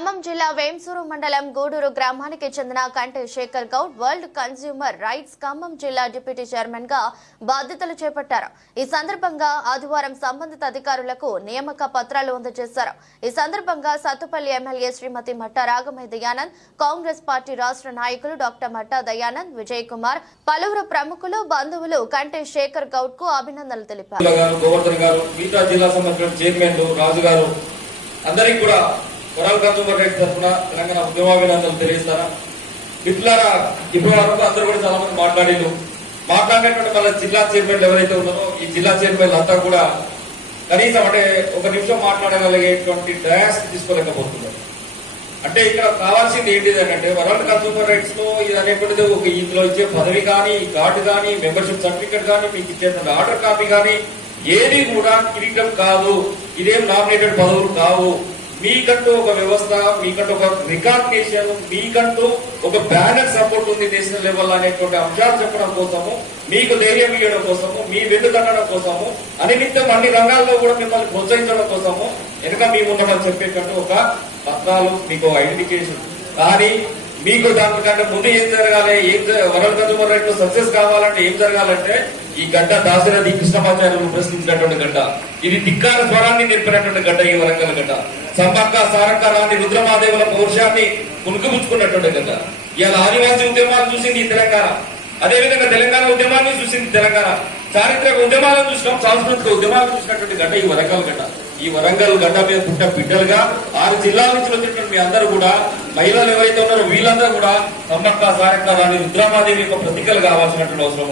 ఖమ్మం జిల్లా వేంసూరు మండలం గూడూరు గ్రామానికి చెందిన Kante Shekhar Goud world consumer rights Khammam జిల్లా డిప్యూటీ చైర్మన్ గా బాధ్యతలు చేపట్టారు. ఈ సందర్భంగా ఆదివారం సంబంధిత అధికారులకు నియామక పత్రాలు అందజేశారు. ఈ సందర్భంగా సత్తుపల్లి ఎమ్మెల్యే శ్రీమతి మట్టా రాగమయ్య దయానంద్, కాంగ్రెస్ పార్టీ రాష్ట్ర నాయకులు డాక్టర్ మట్టా దయానంద్, విజయ్ కుమార్, పలువురు ప్రముఖులు, బంధువులు కంటే శేఖర్ గౌడ్ కు అభినందనలు తెలిపారు. వరల్డ్ కన్స్యూమర్ రైట్స్ తరఫున తెలంగాణ ఉద్యమాభినందనలు తెలియజేస్తారా. మిత్రులారా, ఇప్పటి వరకు అందరూ కూడా చాలా మంది మాట్లాడినటువంటి మన జిల్లా చైర్మన్లు ఎవరైతే ఉన్నారో ఈ జిల్లా చైర్మన్లు అంతా కూడా కనీసం ఒక నిమిషం మాట్లాడగలిగేటువంటి డయాస్ తీసుకోలేకపోతున్నారు. అంటే ఇక్కడ కావాల్సింది ఏంటిది అంటే వరల్డ్ కన్స్యూమర్ రైట్స్ లో ఇది అనేటువంటిది ఒక ఇందులో ఇచ్చే పదవి కానీ, కార్డు కానీ, మెంబర్షిప్ సర్టిఫికేట్ కానీ, మీకు ఇచ్చేటువంటి ఆర్డర్ కాపీ కానీ ఏది కూడా కిరీటం కాదు. ఇదేం నామినేటెడ్ పదవులు కావు. మీకంటూ ఒక వ్యవస్థ, మీకంటూ ఒక రికాగ్నిషన్, మీకంటూ ఒక బ్యానర్ సపోర్ట్ ఉంది నేషనల్ లెవెల్ అనేటువంటి అంశాలు చెప్పడం కోసము, మీకు ధైర్యం ఇవ్వడం కోసము, మీ వెన్నుదన్నడం కోసము, అనిమిత్తం అన్ని రంగాల్లో కూడా మిమ్మల్ని ప్రోత్సహించడం కోసము వెనుక మేమున్నామని చెప్పేటట్టు ఒక పత్రాలు, మీకు ఐడెంటిఫికేషన్. కానీ మీకు దానికంటే ముందు ఏం జరగాలి, వరల్డ్ కన్స్యూమర్ రైట్ లో సక్సెస్ కావాలంటే ఏం జరగాలంటే ఈ గడ్డ దాశరథి కృష్ణమాచార్యులు ప్రశ్నించినటువంటి గడ్డ, ఇది ధిక్కార స్వరాన్ని నింపినటువంటి గడ్డ, ఈ వరంగల్ గడ్డ సంపక్క సారక్క రాని రుద్రమాదేవుల పౌరుషాన్ని కునుకుపుచ్చుకున్నటువంటి గడ్డ. ఇవాళ ఆదివాసీ ఉద్యమాలు చూసింది ఈ తెలంగాణ, అదేవిధంగా తెలంగాణ ఉద్యమాన్ని చూసింది తెలంగాణ, చారిత్రక ఉద్యమాలను చూసినాం, సాంస్కృతిక ఉద్యమాలను చూసినటువంటి గడ్డ ఈ వరంగల్ గడ్డ. ఈ వరంగల్ గడ్డ మీద పుట్టిన బిడ్డలుగా 6 జిల్లాల నుంచి వచ్చినటువంటి మీ అందరూ కూడా, మహిళలు ఎవరైతే ఉన్నారో వీళ్ళందరూ కూడా సంపక్క సారక్క రాని రుద్రమాదేవి యొక్క ప్రతీకలు కావాల్సినటువంటి అవసరం.